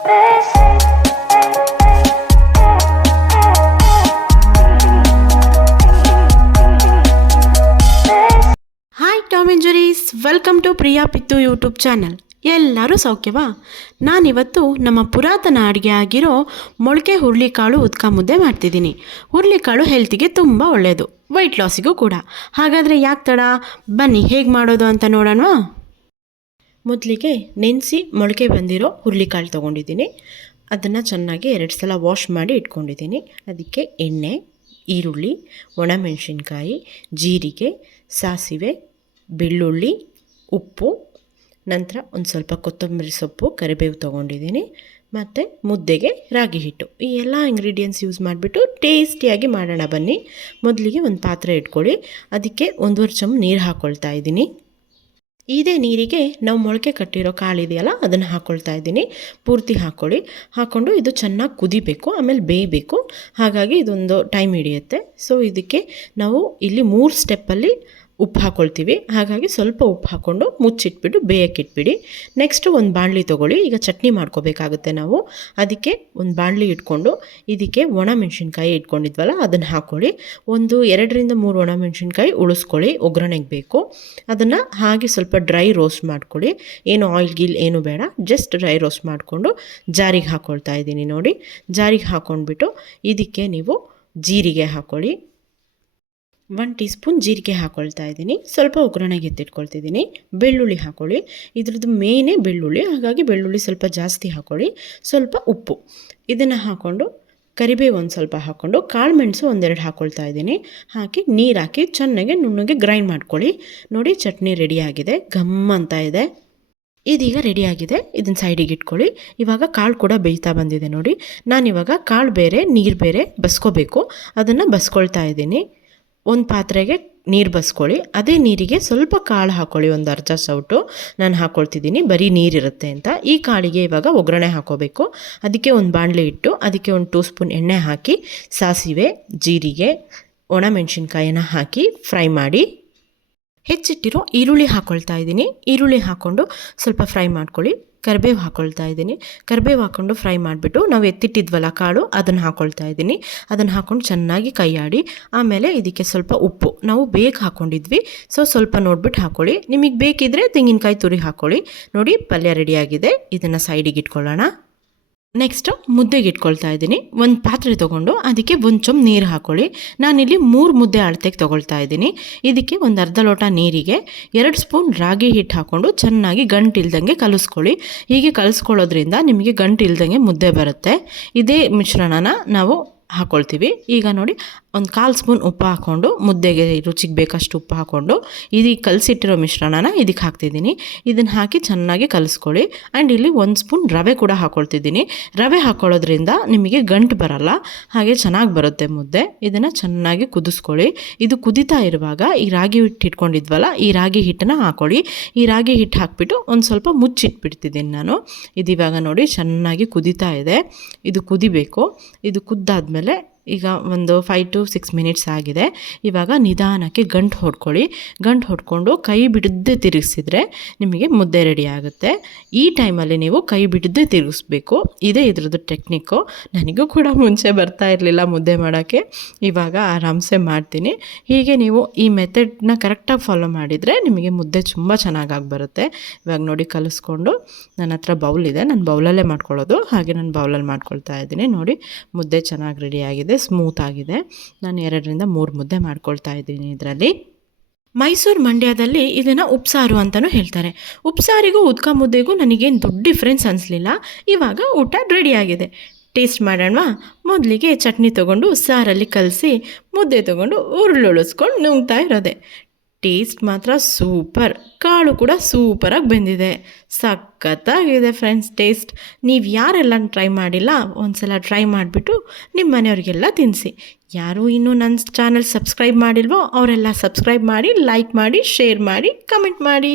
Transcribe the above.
Hi Tom and Jerry's, welcome to Priya Pittu YouTube channel. ಎಲ್ಲರೂ ಸೌಖ್ಯವಾ? ನಾನಿವತ್ತು ನಮ್ಮ ಪುರಾತನ ಅಡುಗೆ ಆಗಿರೋ ಮೊಳಕೆ ಹುರುಳಿಕಾಳು ಉದ್ಕ ಮುದ್ದೆ ಮಾಡ್ತಿದ್ದೀನಿ. ಹುರುಳಿಕಾಳು ಹೆಲ್ತಿಗೆ ತುಂಬ ಒಳ್ಳೆಯದು, ವೆಯ್ಟ್ ಲಾಸಿಗೂ ಕೂಡ. ಹಾಗಾದರೆ ಯಾಕೆ ತಡ, ಬನ್ನಿ ಹೇಗೆ ಮಾಡೋದು ಅಂತ ನೋಡೋಣವಾ? ಮೊದಲಿಗೆ ನೆನೆಸಿ ಮೊಳಕೆ ಬಂದಿರೋ ಹುರುಳಿಕಾಳು ತೊಗೊಂಡಿದ್ದೀನಿ. ಅದನ್ನು ಚೆನ್ನಾಗಿ 2 ಸಲ ವಾಶ್ ಮಾಡಿ ಇಟ್ಕೊಂಡಿದ್ದೀನಿ. ಅದಕ್ಕೆ ಎಣ್ಣೆ, ಈರುಳ್ಳಿ, ಒಣಮೆಣಸಿನ್ಕಾಯಿ, ಜೀರಿಗೆ, ಸಾಸಿವೆ, ಬೆಳ್ಳುಳ್ಳಿ, ಉಪ್ಪು, ನಂತರ ಒಂದು ಸ್ವಲ್ಪ ಕೊತ್ತಂಬರಿ ಸೊಪ್ಪು, ಕರಿಬೇವು ತೊಗೊಂಡಿದ್ದೀನಿ. ಮತ್ತು ಮುದ್ದೆಗೆ ರಾಗಿ ಹಿಟ್ಟು. ಈ ಎಲ್ಲ ಇಂಗ್ರೀಡಿಯೆಂಟ್ಸ್ ಯೂಸ್ ಮಾಡಿಬಿಟ್ಟು ಟೇಸ್ಟಿಯಾಗಿ ಮಾಡೋಣ ಬನ್ನಿ. ಮೊದಲಿಗೆ ಒಂದು ಪಾತ್ರೆ ಇಟ್ಕೊಳ್ಳಿ. ಅದಕ್ಕೆ 1.5 ಚಮಚ ನೀರು ಹಾಕ್ಕೊಳ್ತಾ ಇದ್ದೀನಿ. ಇದೇ ನೀರಿಗೆ ನಾವು ಮೊಳಕೆ ಕಟ್ಟಿರೋ ಕಾಳಿದೆಯಲ್ಲ ಅದನ್ನು ಹಾಕ್ಕೊಳ್ತಾ ಇದ್ದೀನಿ. ಪೂರ್ತಿ ಹಾಕ್ಕೊಂಡು ಇದು ಚೆನ್ನಾಗಿ ಕುದಿಬೇಕು, ಆಮೇಲೆ ಬೇಯಬೇಕು. ಹಾಗಾಗಿ ಇದೊಂದು ಟೈಮ್ ಹಿಡಿಯುತ್ತೆ. ಸೊ ಇದಕ್ಕೆ ನಾವು ಇಲ್ಲಿ 3 ಸ್ಟೆಪ್ಪಲ್ಲಿ ಉಪ್ಪು ಹಾಕ್ಕೊಳ್ತೀವಿ. ಹಾಗಾಗಿ ಸ್ವಲ್ಪ ಉಪ್ಪು ಹಾಕ್ಕೊಂಡು ಮುಚ್ಚಿಟ್ಬಿಟ್ಟು ಬೇಯಕ್ಕಿಟ್ಬಿಡಿ. ನೆಕ್ಸ್ಟು ಒಂದು ಬಾಣಲಿ ತೊಗೊಳ್ಳಿ. ಈಗ ಚಟ್ನಿ ಮಾಡ್ಕೋಬೇಕಾಗುತ್ತೆ ನಾವು. ಅದಕ್ಕೆ ಒಂದು ಬಾಣಲಿ ಇಟ್ಕೊಂಡು ಇದಕ್ಕೆ ಒಣಮೆಣಸಿನ್ಕಾಯಿ ಇಟ್ಕೊಂಡಿದ್ವಲ್ಲ ಅದನ್ನು ಹಾಕ್ಕೊಳ್ಳಿ. 2 3 ಒಣಮೆಣಸಿನ್ಕಾಯಿ ಉಳಿಸ್ಕೊಳ್ಳಿ, ಒಗ್ಗರಣೆಗೆ ಬೇಕು. ಅದನ್ನು ಹಾಗೆ ಸ್ವಲ್ಪ ಡ್ರೈ ರೋಸ್ಟ್ ಮಾಡ್ಕೊಳ್ಳಿ. ಏನು ಆಯಿಲ್ ಗೀಲ್ ಏನು ಬೇಡ, ಜಸ್ಟ್ ಡ್ರೈ ರೋಸ್ಟ್ ಮಾಡಿಕೊಂಡು ಜಾರಿಗೆ ಹಾಕ್ಕೊಳ್ತಾ ಇದ್ದೀನಿ. ನೋಡಿ, ಜಾರಿಗೆ ಹಾಕ್ಕೊಂಡ್ಬಿಟ್ಟು ಇದಕ್ಕೆ ನೀವು ಜೀರಿಗೆ ಹಾಕ್ಕೊಳ್ಳಿ. 1 ಟೀ ಸ್ಪೂನ್ ಜೀರಿಗೆ ಹಾಕ್ಕೊಳ್ತಾ ಇದ್ದೀನಿ. ಸ್ವಲ್ಪ ಒಗ್ಗರಣೆಗೆ ಎತ್ತಿಟ್ಕೊಳ್ತಿದ್ದೀನಿ. ಬೆಳ್ಳುಳ್ಳಿ ಹಾಕ್ಕೊಳ್ಳಿ. ಇದ್ರದ್ದು ಮೇನೇ ಬೆಳ್ಳುಳ್ಳಿ, ಹಾಗಾಗಿ ಬೆಳ್ಳುಳ್ಳಿ ಸ್ವಲ್ಪ ಜಾಸ್ತಿ ಹಾಕ್ಕೊಳ್ಳಿ. ಸ್ವಲ್ಪ ಉಪ್ಪು, ಇದನ್ನು ಹಾಕ್ಕೊಂಡು ಕರಿಬೇವು ಒಂದು ಸ್ವಲ್ಪ ಹಾಕ್ಕೊಂಡು ಕಾಳು ಮೆಣಸು 1-2 ಹಾಕ್ಕೊಳ್ತಾ ಇದ್ದೀನಿ. ಹಾಕಿ ನೀರು ಹಾಕಿ ಚೆನ್ನಾಗಿ ನುಣ್ಣಗೆ ಗ್ರೈಂಡ್ ಮಾಡ್ಕೊಳ್ಳಿ. ನೋಡಿ, ಚಟ್ನಿ ರೆಡಿಯಾಗಿದೆ, ಘಮ್ ಅಂತ ಇದೆ. ಇದೀಗ ರೆಡಿಯಾಗಿದೆ. ಇದನ್ನು ಸೈಡಿಗೆ ಇಟ್ಕೊಳ್ಳಿ. ಇವಾಗ ಕಾಳು ಕೂಡ ಬೇಯ್ತಾ ಬಂದಿದೆ. ನೋಡಿ, ನಾನಿವಾಗ ಕಾಳು ಬೇರೆ ನೀರು ಬೇರೆ ಬಸ್ಕೋಬೇಕು. ಅದನ್ನು ಬಸ್ಕೊಳ್ತಾ ಇದ್ದೀನಿ. ಒಂದು ಪಾತ್ರೆಗೆ ನೀರು ಬಸ್ಕೊಳ್ಳಿ. ಅದೇ ನೀರಿಗೆ ಸ್ವಲ್ಪ ಕಾಳು ಹಾಕ್ಕೊಳ್ಳಿ, ಒಂದು ಅರ್ಧ ಸೌಟು ನಾನು ಹಾಕ್ಕೊಳ್ತಿದ್ದೀನಿ, ಬರೀ ನೀರಿರುತ್ತೆ ಅಂತ. ಈ ಕಾಳಿಗೆ ಇವಾಗ ಒಗ್ಗರಣೆ ಹಾಕ್ಕೋಬೇಕು. ಅದಕ್ಕೆ ಒಂದು ಬಾಣಲೆ ಇಟ್ಟು ಅದಕ್ಕೆ 1 2 ಸ್ಪೂನ್ ಎಣ್ಣೆ ಹಾಕಿ ಸಾಸಿವೆ, ಜೀರಿಗೆ, ಒಣಮೆಣಸಿನ್ಕಾಯಿನ ಹಾಕಿ ಫ್ರೈ ಮಾಡಿ. ಹೆಚ್ಚಿಟ್ಟಿರೋ ಈರುಳ್ಳಿ ಹಾಕ್ಕೊಳ್ತಾ ಇದ್ದೀನಿ. ಈರುಳ್ಳಿ ಹಾಕ್ಕೊಂಡು ಸ್ವಲ್ಪ ಫ್ರೈ ಮಾಡ್ಕೊಳ್ಳಿ. ಕರಿಬೇವು ಹಾಕ್ಕೊಳ್ತಾ ಇದ್ದೀನಿ. ಕರಿಬೇವು ಹಾಕ್ಕೊಂಡು ಫ್ರೈ ಮಾಡಿಬಿಟ್ಟು ನಾವು ಎತ್ತಿಟ್ಟಿದ್ವಲ್ಲ ಕಾಳು, ಅದನ್ನು ಹಾಕ್ಕೊಳ್ತಾ ಇದ್ದೀನಿ. ಅದನ್ನು ಹಾಕ್ಕೊಂಡು ಚೆನ್ನಾಗಿ ಕೈಯಾಡಿ. ಆಮೇಲೆ ಇದಕ್ಕೆ ಸ್ವಲ್ಪ ಉಪ್ಪು ನಾವು ಬೇಗ ಹಾಕ್ಕೊಂಡಿದ್ವಿ, ಸೊ ಸ್ವಲ್ಪ ನೋಡ್ಬಿಟ್ಟು ಹಾಕ್ಕೊಳ್ಳಿ. ನಿಮಗೆ ಬೇಕಿದ್ದರೆ ತೆಂಗಿನಕಾಯಿ ತುರಿ ಹಾಕ್ಕೊಳ್ಳಿ. ನೋಡಿ, ಪಲ್ಯ ರೆಡಿಯಾಗಿದೆ. ಇದನ್ನು ಸೈಡಿಗೆ ಇಟ್ಕೊಳ್ಳೋಣ. ನೆಕ್ಸ್ಟು ಮುದ್ದೆಗೆ ಇಟ್ಕೊಳ್ತಾ ಇದ್ದೀನಿ. ಒಂದು ಪಾತ್ರೆ ತೊಗೊಂಡು ಅದಕ್ಕೆ 1 ಚಮಚ ನೀರು ಹಾಕ್ಕೊಳ್ಳಿ. ನಾನಿಲ್ಲಿ 3 ಮುದ್ದೆ ಅಳತೆಗೆ ತೊಗೊಳ್ತಾ ಇದ್ದೀನಿ. ಇದಕ್ಕೆ ಒಂದು ಅರ್ಧ ಲೋಟ ನೀರಿಗೆ 2 ಸ್ಪೂನ್ ರಾಗಿ ಹಿಟ್ಟು ಹಾಕ್ಕೊಂಡು ಚೆನ್ನಾಗಿ ಗಂಟು ಇಲ್ದಂಗೆ ಕಲಿಸ್ಕೊಳ್ಳಿ. ಹೀಗೆ ಕಲಿಸ್ಕೊಳ್ಳೋದ್ರಿಂದ ನಿಮಗೆ ಗಂಟು ಇಲ್ದಂಗೆ ಮುದ್ದೆ ಬರುತ್ತೆ. ಇದೇ ಮಿಶ್ರಣನ ನಾವು ಹಾಕ್ಕೊಳ್ತೀವಿ. ಈಗ ನೋಡಿ, ಒಂದು 1/4 ಸ್ಪೂನ್ ಉಪ್ಪು ಹಾಕ್ಕೊಂಡು ಮುದ್ದೆಗೆ ರುಚಿಗೆ ಬೇಕಷ್ಟು ಉಪ್ಪು ಹಾಕ್ಕೊಂಡು ಇದೀಗ ಕಲಸಿಟ್ಟಿರೋ ಮಿಶ್ರಣನ ಇದಕ್ಕೆ ಹಾಕ್ತಿದ್ದೀನಿ. ಇದನ್ನು ಹಾಕಿ ಚೆನ್ನಾಗಿ ಕಲಿಸ್ಕೊಳ್ಳಿ. ಆ್ಯಂಡ್ ಇಲ್ಲಿ 1 ಸ್ಪೂನ್ ರವೆ ಕೂಡ ಹಾಕ್ಕೊಳ್ತಿದ್ದೀನಿ. ರವೆ ಹಾಕ್ಕೊಳ್ಳೋದ್ರಿಂದ ನಿಮಗೆ ಗಂಟು ಬರಲ್ಲ, ಹಾಗೆ ಚೆನ್ನಾಗಿ ಬರುತ್ತೆ ಮುದ್ದೆ. ಇದನ್ನು ಚೆನ್ನಾಗಿ ಕುದಿಸ್ಕೊಳ್ಳಿ. ಇದು ಕುದಿತಾ ಇರುವಾಗ ಈ ರಾಗಿ ಹಿಟ್ಟು ಇಟ್ಕೊಂಡಿದ್ವಲ್ಲ, ಈ ರಾಗಿ ಹಿಟ್ಟನ್ನು ಹಾಕ್ಕೊಳ್ಳಿ. ಈ ರಾಗಿ ಹಿಟ್ಟು ಹಾಕ್ಬಿಟ್ಟು ಒಂದು ಸ್ವಲ್ಪ ಮುಚ್ಚಿಟ್ಬಿಡ್ತಿದ್ದೀನಿ ನಾನು. ಇದಿವಾಗ ನೋಡಿ ಚೆನ್ನಾಗಿ ಕುದಿತಾ ಇದೆ. ಇದು ಕುದಿಬೇಕು. ಇದು ಕುದ್ದಾದ್ಮೇಲೆ ಈಗ ಒಂದು 5 to 6 ಮಿನಿಟ್ಸ್ ಆಗಿದೆ. ಇವಾಗ ನಿಧಾನಕ್ಕೆ ಗಂಟು ಹೊಡ್ಕೊಳ್ಳಿ. ಗಂಟು ಹೊಡ್ಕೊಂಡು ಕೈ ಬಿಡದೆ ತಿರುಗಿಸಿದ್ರೆ ನಿಮಗೆ ಮುದ್ದೆ ರೆಡಿ ಆಗುತ್ತೆ. ಈ ಟೈಮಲ್ಲಿ ನೀವು ಕೈ ಬಿಡದೆ ತಿರುಗಿಸ್ಬೇಕು. ಇದೇ ಇದ್ರದ್ದು ಟೆಕ್ನಿಕ್ಕು. ನನಗೂ ಕೂಡ ಮುಂಚೆ ಬರ್ತಾ ಇರಲಿಲ್ಲ ಮುದ್ದೆ ಮಾಡೋಕ್ಕೆ, ಇವಾಗ ಆರಾಮ್ಸೆ ಮಾಡ್ತೀನಿ. ಹೀಗೆ ನೀವು ಈ ಮೆಥಡ್ನ ಕರೆಕ್ಟಾಗಿ ಫಾಲೋ ಮಾಡಿದರೆ ನಿಮಗೆ ಮುದ್ದೆ ತುಂಬ ಚೆನ್ನಾಗಿ ಬರುತ್ತೆ. ಇವಾಗ ನೋಡಿ, ಕಲಿಸ್ಕೊಂಡು ನನ್ನ ಹತ್ರ ಬೌಲ್ ಇದೆ, ನಾನು ಬೌಲಲ್ಲೇ ಮಾಡ್ಕೊಳ್ಳೋದು, ಹಾಗೆ ನಾನು ಬೌಲಲ್ಲಿ ಮಾಡ್ಕೊಳ್ತಾ ಇದ್ದೀನಿ. ನೋಡಿ, ಮುದ್ದೆ ಚೆನ್ನಾಗಿ ರೆಡಿಯಾಗಿದೆ, ಸ್ಮೂತ್ ಆಗಿದೆ. ನಾನು 2 3 ಮುದ್ದೆ ಮಾಡ್ಕೊಳ್ತಾ ಇದ್ದೀನಿ ಇದರಲ್ಲಿ. ಮೈಸೂರು ಮಂಡ್ಯದಲ್ಲಿ ಇದನ್ನು ಉಪ್ಸಾರು ಅಂತಲೂ ಹೇಳ್ತಾರೆ. ಉಪ್ಸಾರಿಗೂ ಉದ್ಕ ಮುದ್ದೆಗೂ ನನಗೇನು ದೊಡ್ಡ ಡಿಫ್ರೆನ್ಸ್ ಅನಿಸ್ಲಿಲ್ಲ. ಇವಾಗ ಊಟ ರೆಡಿಯಾಗಿದೆ, ಟೇಸ್ಟ್ ಮಾಡೋಣವಾ? ಮೊದಲಿಗೆ ಚಟ್ನಿ ತೊಗೊಂಡು ಸಾರಲ್ಲಿ ಕಲಸಿ ಮುದ್ದೆ ತೊಗೊಂಡು ಉರುಳುಳಿಸ್ಕೊಂಡು ನುಂಗ್ತಾ ಇರೋದೆ. ಟೇಸ್ಟ್ ಮಾತ್ರ ಸೂಪರ್. ಕಾಳು ಕೂಡ ಸೂಪರಾಗಿ ಬೆಂದಿದೆ. ಸಖತ್ತಾಗಿದೆ ಫ್ರೆಂಡ್ಸ್ ಟೇಸ್ಟ್. ನೀವು ಯಾರೆಲ್ಲ ಟ್ರೈ ಮಾಡಿಲ್ಲ, ಒಂದ್ಸಲ ಟ್ರೈ ಮಾಡಿಬಿಟ್ಟು ನಿಮ್ಮ ಮನೆಯವ್ರಿಗೆಲ್ಲ ತಿನ್ನಿಸಿ. ಯಾರು ಇನ್ನೂ ನನ್ನ ಚಾನಲ್ ಸಬ್ಸ್ಕ್ರೈಬ್ ಮಾಡಿಲ್ವೋ ಅವರೆಲ್ಲ ಸಬ್ಸ್ಕ್ರೈಬ್ ಮಾಡಿ, ಲೈಕ್ ಮಾಡಿ, ಶೇರ್ ಮಾಡಿ, ಕಮೆಂಟ್ ಮಾಡಿ.